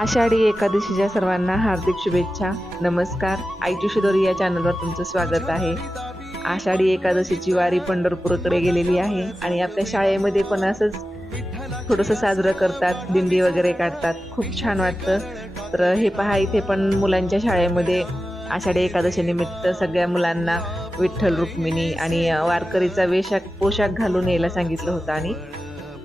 आषाढी एकादशीच्या सर्वांना हार्दिक शुभेच्छा. नमस्कार. आईची शिदोरी या चॅनलवर तुमचं स्वागत आहे. आषाढी एकादशीची वारी पंढरपूरकडे गेलेली आहे आणि आपल्या शाळेमध्ये पण असंच थोडंसं साजरं करतात, दिंडी वगैरे काढतात. खूप छान वाटतं. तर हे पहा, इथे पण मुलांच्या शाळेमध्ये आषाढी एकादशी निमित्त सगळ्या मुलांना विठ्ठल रुक्मिणी आणि वारकरीचा पोशाख घालून यायला सांगितलं होतं आणि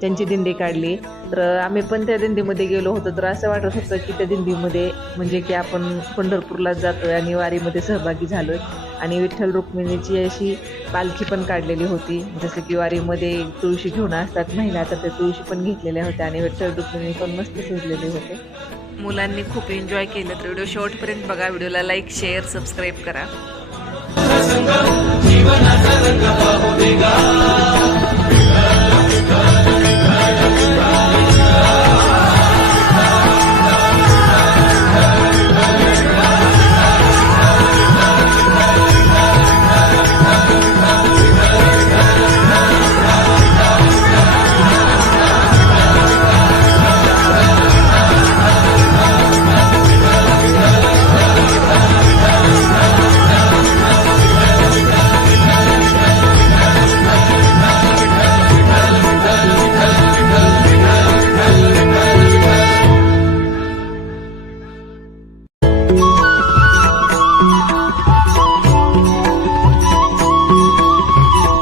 त्यांची दिंडी काढली. तर आम्ही पण त्या दिंडीमध्ये गेलो होतो. तर असं वाटत होतं की त्या दिंडीमध्ये म्हणजे की आपण पंढरपूरला जातोय आणि वारीमध्ये सहभागी झालोय. आणि विठ्ठल रुक्मिणीची अशी पालखी पण काढलेली होती. जसं की वारीमध्ये तुळशी घेऊन असतात महिला, तर त्या तुळशी पण घेतलेल्या होत्या आणि विठ्ठल रुक्मिणी पण मस्त सजलेले होते. मुलांनी खूप एन्जॉय केलं. तर व्हिडिओ शेवटपर्यंत बघा. व्हिडिओला लाईक, शेअर, सबस्क्राईब करा.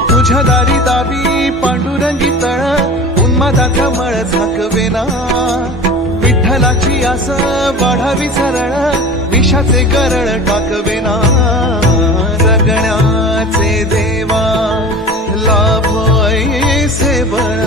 तुझ्या दारी दावी पांडुरंगी तळ उन्मादा कमळ झाकवेना. विठ्ठलाची आस वाढावी सरळ विषाचे गरळ टाकवेना. जगण्याचे देवा लाभ ऐसे बळ